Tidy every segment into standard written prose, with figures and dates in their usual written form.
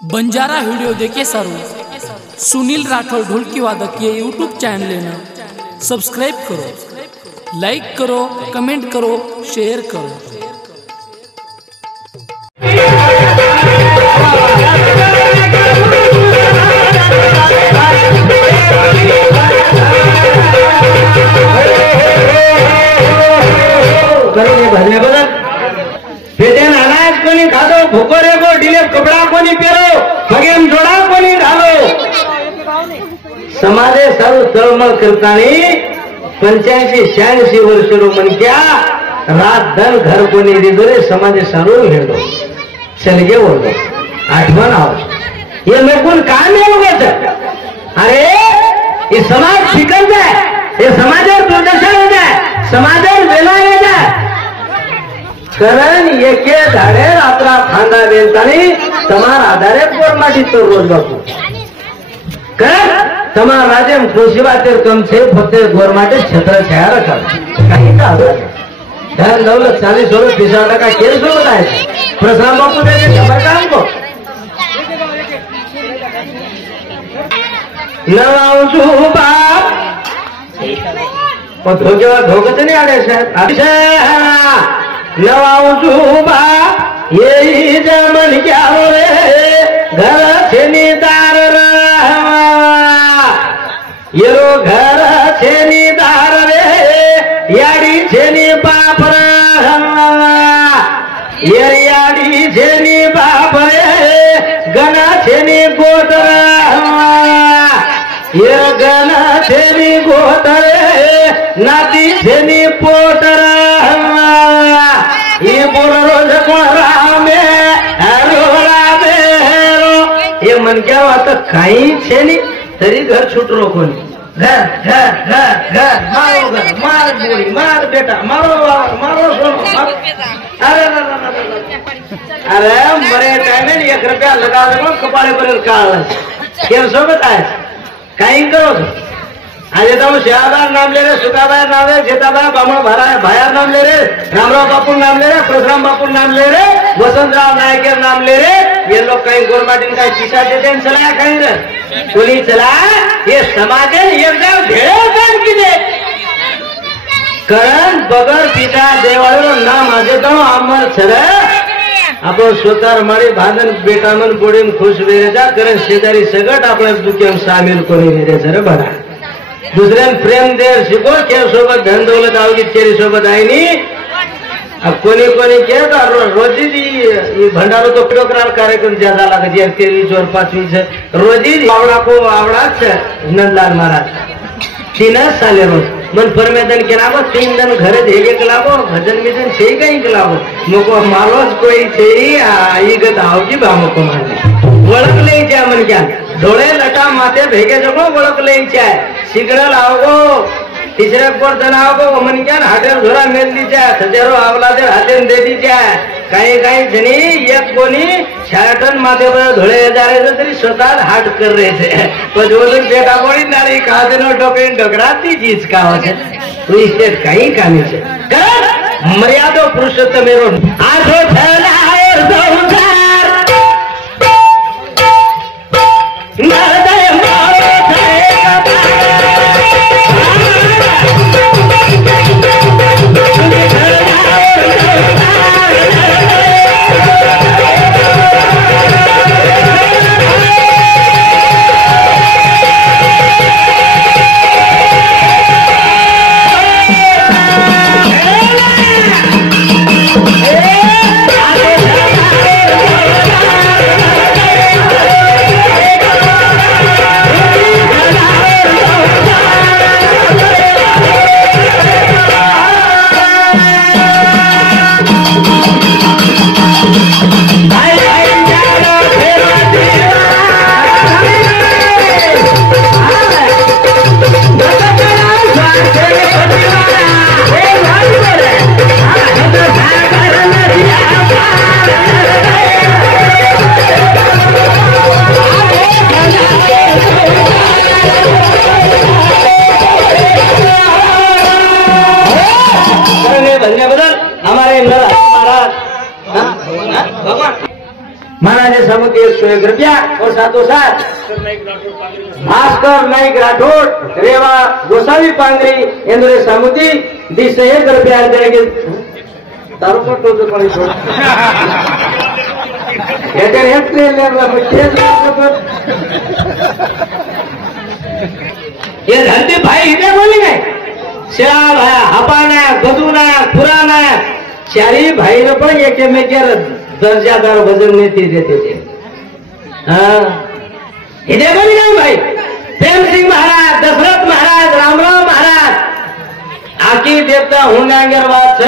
Banjara video देखे सारू सुनील राठौर ढोलकी वादक ये यूट्यूब चैनल लेना सब्सक्राइब करो, लाइक करो, कमेंट करो, शेयर करो। भजने बदल पेटे नानाज कोणी खातो, भुकोरे को डिले कपडा कोणी पेरो, भगेम जोडा कोणी घालो। समाजे सर्व तळमळ करतानी 85-86 वर्ष मनक्या रात दन घर कोणी दिदरे समाजे सर्व हेडो चलगे ओढो आठवण आव ये लोकून काय मिळवत। अरे ये समाज फिकल जाय, ये समाजावर दुर्दशा होत आहे, समाजावर वेला येत आहे। कारण एके झाडे रात्रा खांदा बेलतानी तमार आधारे पोरमाटी तो रोज बापू कर तमार राजे खुशी बातेर कम छे फते गोरमाटे छत्र छाया रखा काही का ध्यान 940 वर्ष पिसाडा का केस सोबत आहे प्रसाद बापू त्याचे समर काम को नवाऊसू बाप और धोके नहीं आड़े साहब नवाऊसुबा यही जमन क्या हो रे घर छेनी दार येरो घर छेनी दार रे याडी छेनी बाप ये याडी छेनी बाप रे गना छेनी गोतर ये गना छेनी गोतर नाती छेनी पोटर ये रोज रामे ये मन क्या आता काही छे नहीं तरी घर छुटलो कोणी घर घर घर घर मारो घर मार बोली मार बेटा मारो मारो सोनो अरे अरे मरे टाइम 1 रुपया लगा दो कपाळे पर काढला केर सोबत आहे काही करो आज तो शहादार नाम ले रहे, सुखाबायर नाम ले रहे, जेताबाई बामण भाया नाम ले रहे, रामराव बापू नाम ले रहे, परशुराम बापू नाम ले रहे, वसंतराव नायकर नाम ले रहे। ये लोग कहीं गोरमाटिन का पीछा देते हैं चलाया कहीं रे कोणी चला ये समाजे एकदम भेड़ कर किदे करण बगर पिता देवाळो नाम आजे तो अमर छरे आपण स्वतः मारी भादन बेटा मन बोडीम खुश वेरे जा करण शेजारी सगट आपल्या दुखेम सामील कोणी वेरे छरे बडा दुसऱ्या प्रेम दे शिको के सोबत धन दौलत आवगी तेरी सोबत आईनी अब कोणी कोणी के रोजी दी भंडारो तो प्रोग्राम कार्यक्रम ज्यादा लगा जे तेरी 4-5 से रोजी आवड़ा को आवड़ाच नंदलाल महाराज 3 साले रोज मन परमेदन के नामो 3 दिन घरे देगे कलाबो भजन मिजन छे कहीं कलाबो मको मालोस कोई छे आई गत आवगी बामो को माने ओळख ले जा मन क्या डोळे लटा माथे भेगे जगो ओळख ले जाय सिग्नल आवगो तिसरे पर जन आवगो मन क्या हाटेर झोरा मेल दी जाय सजेरो आवला दे हातेन दे दी जाय काही काही जणी एक कोणी शर्टन माथे पर धोळे जा रहे तरी स्वतः हाट कर रहे थे पजवलून बेटा कोणी नारी का देनो डोके डगराती चीज का होते तो इससे काही कामी छे कर मर्यादा पुरुषोत्तम एरो आठो थला और संसार महाराज समिति 101 रुपया और साथों साथ भास्कर नाइक राठौड़ रेवा गोसावी पांगरी इंद्र समिति 101 रुपया देंगे तारों पर तो पड़ी छोड़ ये धरती भाई इधर बोलेंगे श्याम हपाना गदुना पुराना चारी भाई ने पण एकमेकांना दर्जादार वजन नेते देते थे इधर बोलेंगे भाई प्रेम सिंह महाराज दशरथ महाराज रामराव महाराज आकी देवता होण्यागर वाच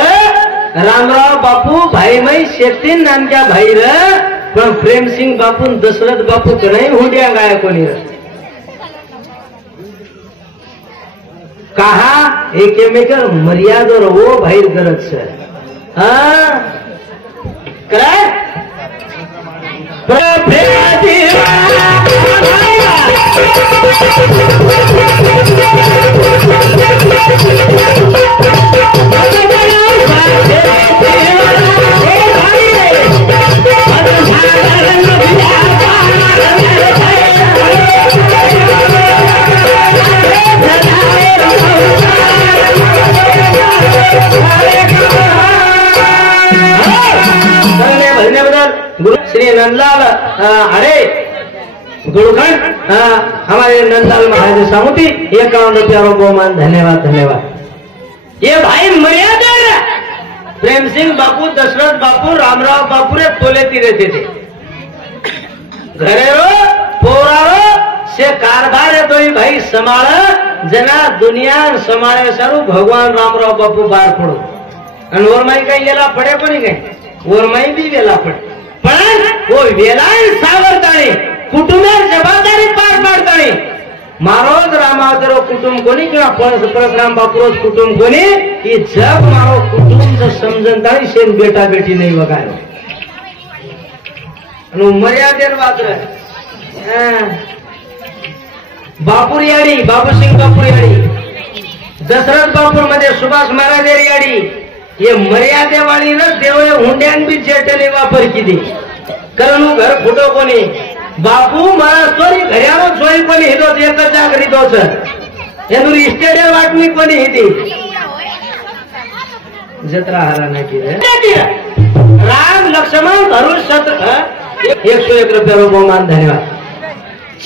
रामराव बापू भाई मई शेतीन नामक्या भाई र पण प्रेम सिंह बापू दशरथ बापू कडे हुंड्या गाय कोणी कहा एकमेकर मर्यादा वो भाई गरज से गुरु श्री नंदलाल अरे गुरुखंड हमारे नंदलाल महाराज समिति 51 रुपया बहुमान धन्यवाद धन्यवाद। ये भाई मर्यादा प्रेम सिंह बापू दशरथ बापू रामराव बापू रे तोलेती रहते थे घरेरो पोरारो से कारभार है तो ही भाई संभाळ जना दुनिया संभाळे सारू भगवान रामराव बापू बार पडो आणि ओरमाई काही याला पडे कोणी काही ओरमाई बी वेला पडे पण वो वेलाय सावरताणी कुटुंबार जबाबदारी पार पाडताणी मारोज रामावतारो कुटुंब कोणी किंवा परशुराम बापूरोज कुटुंब कोणी की जग मारो कुटुंब समजणताणी शेन बेटा बेटी नाही वगायो आणि मर्यादेर वात्र बापूर याडी बाबूसिंग बापूर याडी दशरथ बापूर मध्ये सुभाष महाराज याडी ये मर्यादेवाळी न देवळे हुंड्यान बी जेटले वापर किती कारण घर फुटो कोणी बापू मला सोरी घर्यानो सोई कोणी हिदो एकच जागरी दोच एनुर इस्टेडे वाटणी कोणी हिती जत्रा हारा नाही की राम लक्ष्मण धनुष शस्त्र 101 रुपया बहुमान धन्यवाद।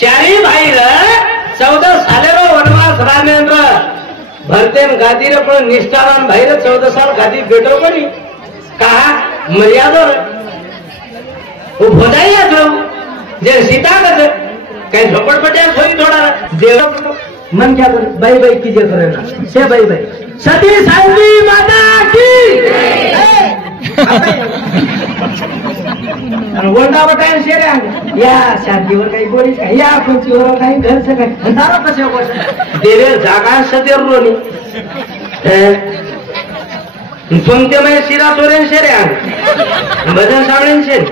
चारी भाई 14 सालेरो वनवास रामेंद्र भरतेन गादी रे पण निष्ठावान भाई 14 साल गादी बेटो कोणी कहा मर्यादा वो भोदाई जो जे सीता का कहीं झोपड़पटिया सोई थोड़ा देव मन क्या करे भाई भाई कीजिए करे ना से भाई भाई सती सावी माता की वंडा बताएं शेरे या शांतीवर काही गोळी काय या पंचीवर काही घर से काय अंधारा कसे होश देवे जागा सदेर रोनी पंक्ति में सिरा सोरेन शेरे भजन सावळेन शेर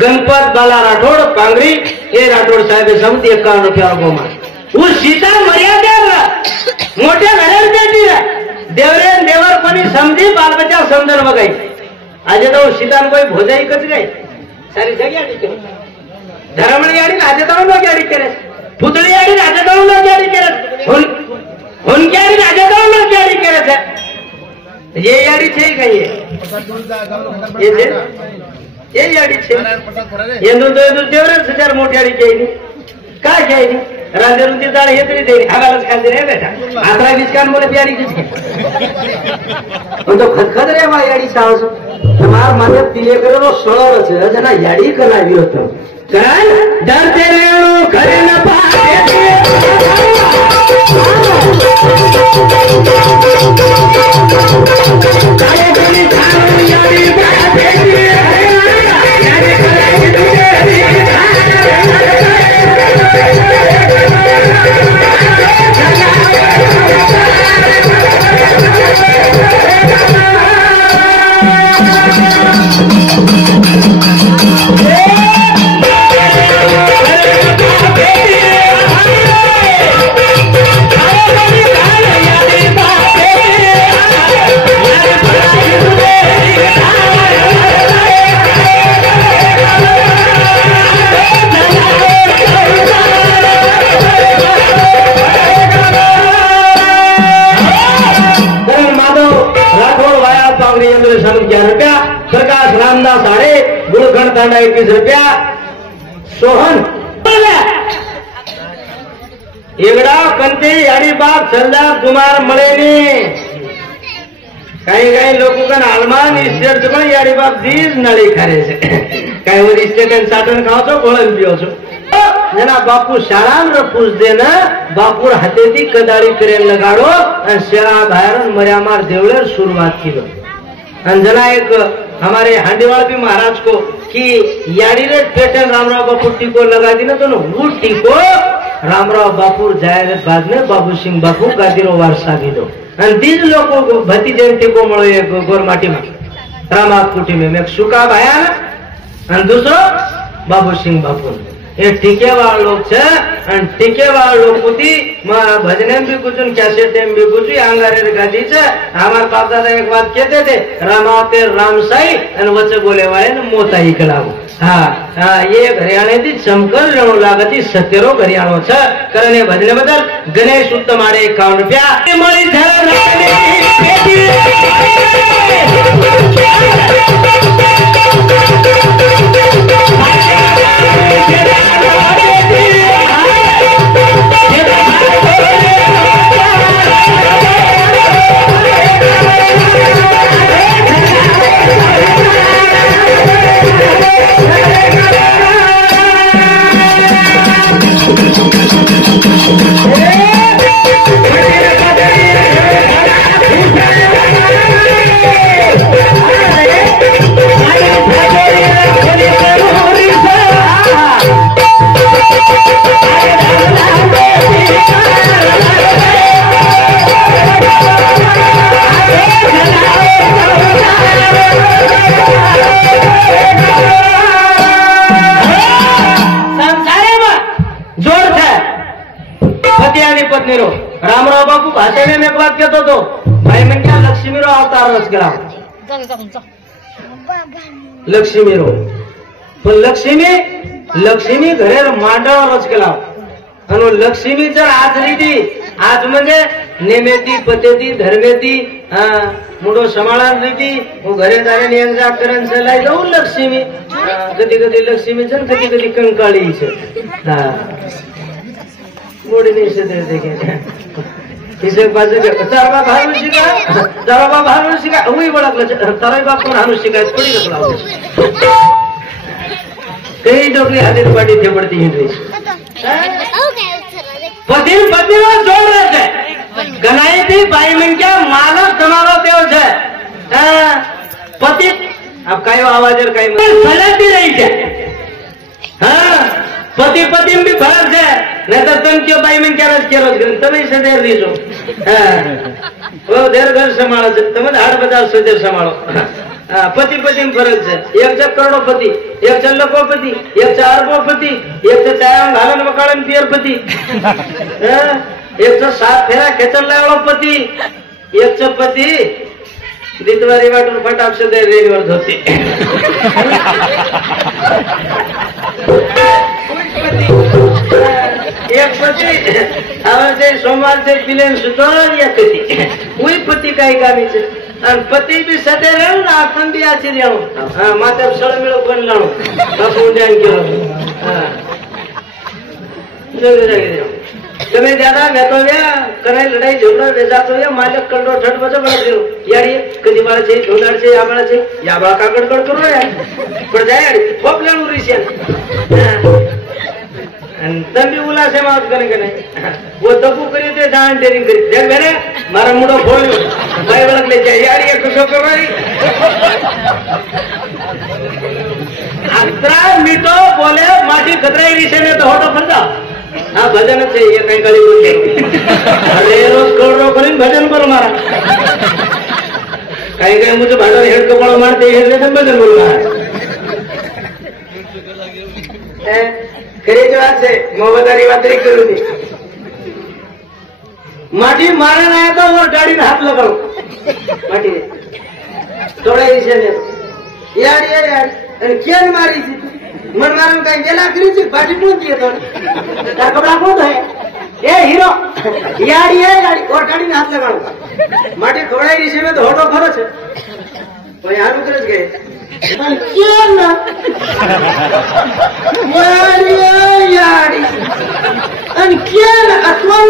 गणपत बाला राठौड़ पांगरी ये राठौड़ साहेब समिति 51 रुपया बहुमान वो सीता मर्यादा मोठ्या घरात बेटी देवरेन देवर कोणी समजी बाल बच्चा समजन बघाई आज तो सीतान कोई भोजाई कच गई सारी जगी आडी के धर्मणी आडी आज तो लोग आडी करे पुतळी आडी आज तो लोग आडी करे हुन के आडी आज तो लोग आडी करे ये आडी छे गई है ये याडी छे येंदो तो देवरेन सचार मोठी आडी केली काय केली राजेरुंती जाळ हे तरी देई आगालच खांदे रे बेटा आत्रा विस्कान मोले प्यारी किसके तो खदखद रे वा याडी सावस તમાર મને તિલે કરેલો સળર છે જેના યાડી કરાવી હતો કર ડરતે રેણો ઘરે ન પાડે કાલે ગલી થારો યાડી પાડે યાડી કરાવી દે साडे गुळखंड तांडा 21 रुपया सोहन एगडा कंते याडी बाग सरदार कुमार मळेने काही काही लोक कन आलमान इस्टेट पण याडी बाग दीज नळी खारे છે काही वर इस्टेट साटन खावतो गोळन पिवतो जना बापू शाळान र पूछ देना बापूर हातेती कदाळी करेल लगाडो आणि शेळा बाहेर मर्या मार देवळेर सुरुवात केलो आणि जना एक हमारे हांडीवाल भी महाराज को कि याडी रे पेटन रामराव बापू टीको लगा दी ना तो वो टीको रामराव बापूर जाए बाद में बाबू सिंह बापू गादीरो वारसा दिलो आणि तीज लोक भती जयंती को मळो एक गोरमाटी में रामात कुटी में एक सुका भाया आणि दुसरो बाबू सिंह बापू ये टीकेवाळ लोक छे आणि टीकेवाळ लोक होती भजने भी कुछ कैसेट भी कुछ अंगारे गादी छे हमारे बाप दादा एक बात कहते थे रामाते रामसाई आणि वच बोले वाले न मोताई कलाव हाँ ये घरियाणे थी चमकर रणो लागती 17 घरियाणो छे करने भजने बदल गणेश उत्तम आड़े 51 रुपया मळी रामराव बापू भाषण में एक बात कहतो तो भाई मैं क्या लक्ष्मीरो अवतार रच गेला लक्ष्मीरो पण लक्ष्मी घरेर मांडळ रच गेला आणि लक्ष्मी जर आज रीती आज म्हणजे नेमेती पतेती धर्मेती मुडो समाळा रीती घरे दारे नियंजा करन सलाई जाऊ लक्ष्मी कधी कधी लक्ष्मी जर कधी कधी कंकाळी छे हा मोड़ी नहीं से देखे इसे बाजू तारा भानुषी का वही बड़ा तारा बाप को भानुषी का थोड़ी रखला कई डोकरी हाथ पाटी थे पड़ती हिंद पति पत्नी में जोड़ रहे थे गनाई थी बाई मन क्या मानव समारोह देव है पति अब काय आवाज काय फलती रही है हाँ पति पति में भी फर्क है नहीं तो तुम क्यों भाई में क्या तभी से देर रीजो वो देर घर संभालो तुम 8 बजा से देर संभालो पति पति में फर्क है एक च करोड़पति एक च लखोपति एक च अरबोपति एक च चायम घालन मकाळन पियरपति एक च 7 फेरा खेचन लावळो पति एक च पति दितवारी वाटून फटाफ से देर रेवर होते एक पति आवाजे सोमवार से पिलेन सुतोर या कती वही पति काही कामीचे आणि पति भी सदे रहू ना आपण भी आची रहू हां माते सळ मिळो पण लाणू बापू ध्यान केलो हां जगे તમે દાદા મેં તો કરાઈ લડાઈ ઝઘડો વેચાતો માલિક કંડો ઠઠ બજો બળો ગયો યાર કદી વાળા છે ઢોલાડ છે આ વાળા છે યા વાળા કાગડ કડ કરો યાર પણ જાય યાર ફોપ લેવું રહી છે तभी उला से माफ करे के नहीं वो दबू करी थे दान टेरिंग करी देख मैंने मारा मुड़ो फोड़ भाई बलक ले जाए यार ये कुछ कर रही अत्रा मिटो बोले माटी खतरा विषय में तो होटो फंसा हाँ भजन चाहिए कहीं कड़ी बोले अरे रोज करोड़ों करीन भजन करो मारा कहीं कहीं मुझे भाड़ो हेड को बड़ो मारते हेड ले भजन बोलना है खरी बात है मोहब्बतारी बात नहीं करूंगी माटी मारने आया था और गाड़ी में हाथ लगाओ माटी थोड़ा इसे यार यार यार क्या मारी थी मन मारू कहीं गेला करी थी बाटी कौन दिए तो कपड़ा कौन है ए हीरो यार ये गाड़ी और गाड़ी में हाथ लगाओ माटी थोड़ा इसे में तो होटो खरो छे तो यार उतरज गए आणि केलं वारी याडी आणि केलं आठवण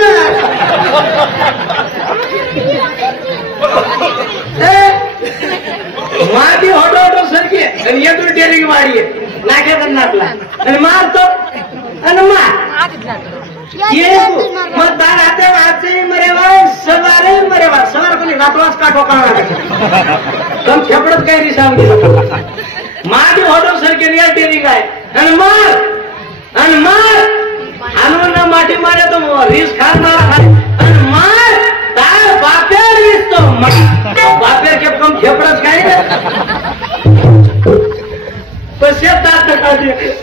माती होटो होटो सरकी आणि येतो टेरिंग वाढी नाक्यात नाटला आणि मारतो आणि मतदान आते वाचे मरेवा सवारे मरेवा सवार कोणी रातवाच काठो काढा कम फेपडत काय रिसाम माती होटो सरकी या टेरिंग आहे आणि मार आणून माटी मारे तो रिस खान मार मार तार बापेर दिसतो बापेर के कम फेपडत काय पश्चात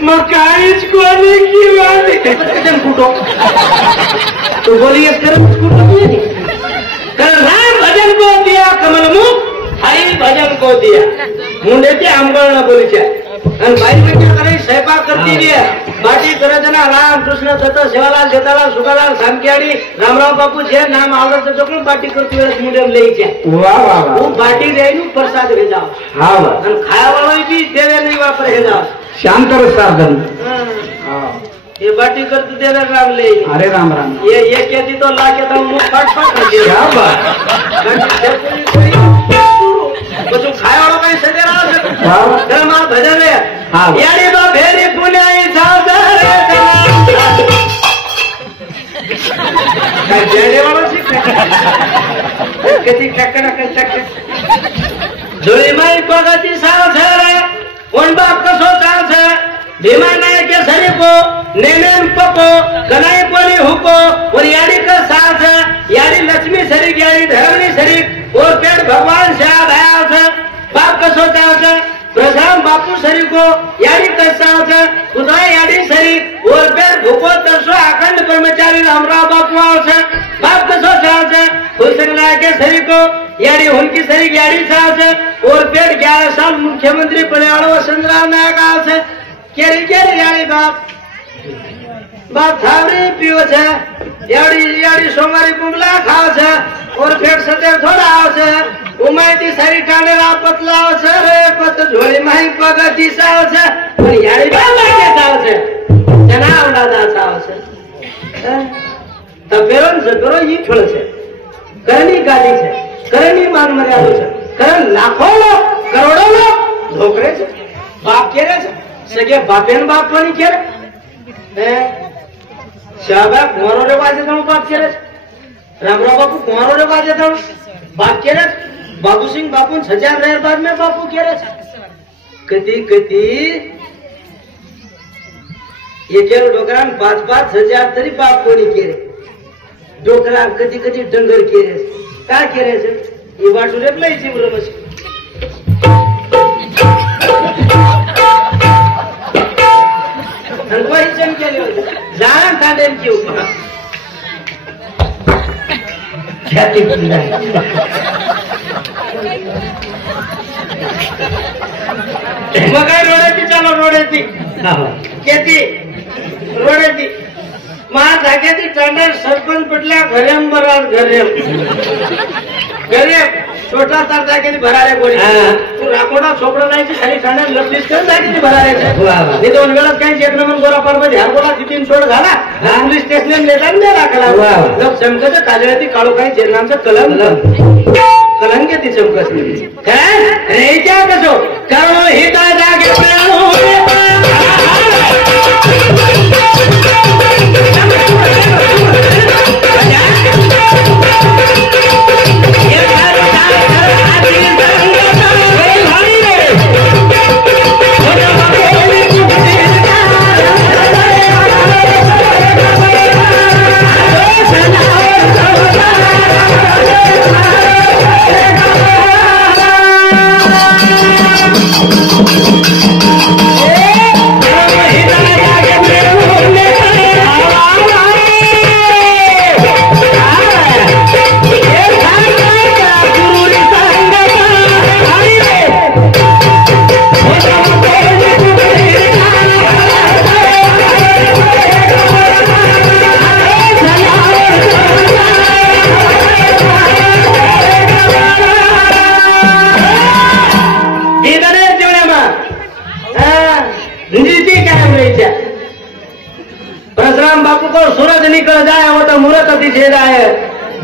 मग काहीच कोणी किंवा कुठो तो बोलिए राम भजन को दिया कमल मुख हरी भजन को दिया मुंडे ते आंबळ बोलीच्या आणि बाई म्हणजे काही स्वयंपाक करती दिया बाटी करत ना राम कृष्ण सत शिवालाल जेतालाल सुखालाल सामकियाडी रामराव बापू जे नाम आवडत तो कोण बाटी करती वेळेस मुंडे लईच्या वा वा वो बाटी देनु प्रसाद ले जाओ हां आणि खायावाला भी देवे नहीं वापर हे जाओ शांत साधन ये बाटी करते देवे राम ले अरे राम राम ये कहती तो ला के मुंह फट फट क्या बात बचू खायावाला काही सगळे राव तर मार भजन रे याडी तो फेरी पुण्याई जाऊ काय जेडेवाला कधी टक्कर जोडी माई पगती सावस कोण बाप कसो चालस भीमा नायक के सरी को नेनेन पको कनाई कोनी हुको और याडी का सास याडी लक्ष्मी सरी याडी धरणी सरी और पेड़ भगवान से आया बाप कसो चालस प्रधान बापू सरी को याडी कसा उदय याडी सरी और पेड़ भूको तरसो अखंड ब्रह्मचारी रामराव बापू आवस बाप कसो चालस हुसैन नायक के सरी को याडी उनकी सरी याडी सास और पेड़ 11 साल मुख्यमंत्री बने वाला वसंतराव नायक आवस केरी केरी याडी बाप थावरी पीओ छे याडी सोमारी कुंबला खाव छे और पेट सते थोड़ा आवस उमायती सारी कांडेला पतला आवस रे पत झोली माई पगती सावस पण याडी बाबा के सावस जनावडा दा सावस तपेरन जगरो ही छोळ छे करणी गादी छे करणी मान मर्यादो छे करण लाखो लोक करोडो लोक धोकरे छे बाप केरे छे सगळे बापेन बाप पण केरे शाहबाग कुंवारो रे वाजे जाऊन बाप केरे रामराव बापू कुंवारो रे वाजे जाऊन बाप केरे बाबू सिंह बापू सजार रहे बाद में बापू केरे कधी कधी एकेर डोकरान 5-5 हजार तरी बाप कोणी केरे डोकरा कधी कधी डंगर केरे काय केरे हे वाटू रे लईची ब्रह्मश कोई चमकेले होते जाण तांडेल की उपमा ख्याती पण नाही मग काय रोड्याची चालू रोड्याची खेती रोड्याची मा जाग्याची तांडेल सरपंच पटल्या घरेम बराल घरेम छोटा तार जागेने भरारे गोळी तू राकोडा छोपडा नाही खाली खाण्यात लपलीस कर जागेने भरारे हे दोन वेळात काही 1 नंबर गोरापार मध्ये हरगोला 3 सोड झाला पोलीस स्टेशन नेताना नाही राखला जब चमकत काजळ्याती काळो काही जेरणांचं कलंक ती चमकत काय रे क्या कसो करो हिता जागे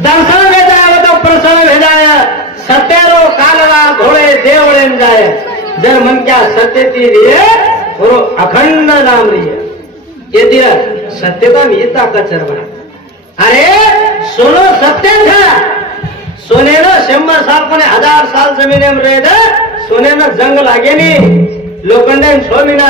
दर्शन भेदाय तो प्रसन्न भेदाय सत्यारो कालवा घोड़े देवड़ेन जाय जर मन क्या सत्य ती लिए और अखंड नाम लिए ये दिया सत्य का मीता कचर बना अरे सोनो सत्य था सोने न 100 साल पण 1000 साल जमिनीवर रहे सोने न जंग लागे नी लोखंडे 6 महिना